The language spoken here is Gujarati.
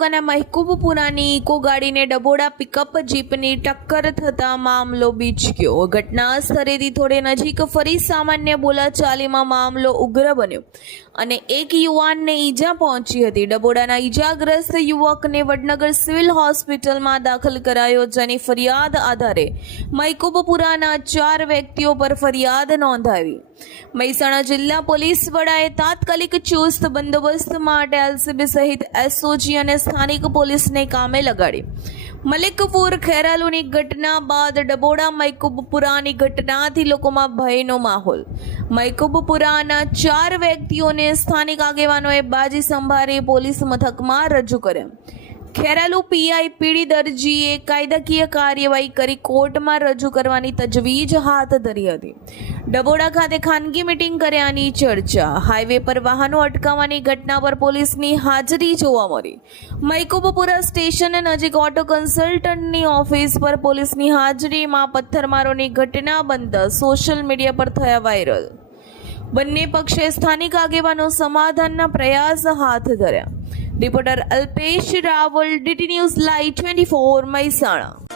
તાલુકાના મહેકૂબપુરાની ઇકો ગાડીને ડબોડા પિકઅપ જીપની ટક્કર થતા મામલો બીચક્યો। ઘટના સ્થળેથી થોડે નજીક ફરી સામાન્ય બોલાચાલીમાં મામલો ઉગ્ર બન્યો અને એક યુવાનને ઈજા પહોંચી હતી। ડબોડાના ઈજાગ્રસ્ત યુવકને વડનગર સિવિલ હોસ્પિટલમાં દાખલ કરાયો, જેની ફરિયાદ આધારે મહેકૂબપુરાના 4 વ્યક્તિઓ પર ફરિયાદ નોંધાવી। મહેસાણા જિલ્લા પોલીસ વડાએ તાત્કાલિક ચુસ્ત બંદોબસ્ત માટે એલસીબી સહિત એસઓજી અને સ્થાનિક પોલીસને કામે લગાડી। મલિકપુર ખેરાલુની ઘટના બાદ ડબોડા મહેકૂબપુરાની ઘટનાથી લોકોમાં ભયનો માહોલ। મહેકૂબપુરાના 4 વ્યક્તિઓને સ્થાનિક આગેવાનોએ બાજી સંભાળી પોલીસ મથકમાં રજૂ કર્યા। ખેરાલુ પીઆઈ પીડી દરજીએ કાયદાકીય કાર્યવાહી કરી કોર્ટમાં રજૂ કરવાની તજવીજ હાથ ધરી હતી। ડબોડા ખાતે ખાનગી મીટિંગ કર્યાની ચર્ચા। હાઈવે પર વાહનો અટકાવવાની ઘટના પર પોલીસની હાજરી જોવા મળી। મહેકૂબપુરા સ્ટેશન નજીક ઓટો કન્સલ્ટન્ટની ઓફિસ પર પોલીસની હાજરીમાં પથ્થરમારોની ઘટના બનતા સોશિયલ મીડિયા પર થયા વાયરલ। બંને પક્ષે સ્થાનિક આગેવાનો સમાધાનના પ્રયાસ હાથ ધર્યા। Reporter Alpesh Raval, DT news live 24 Mehsana.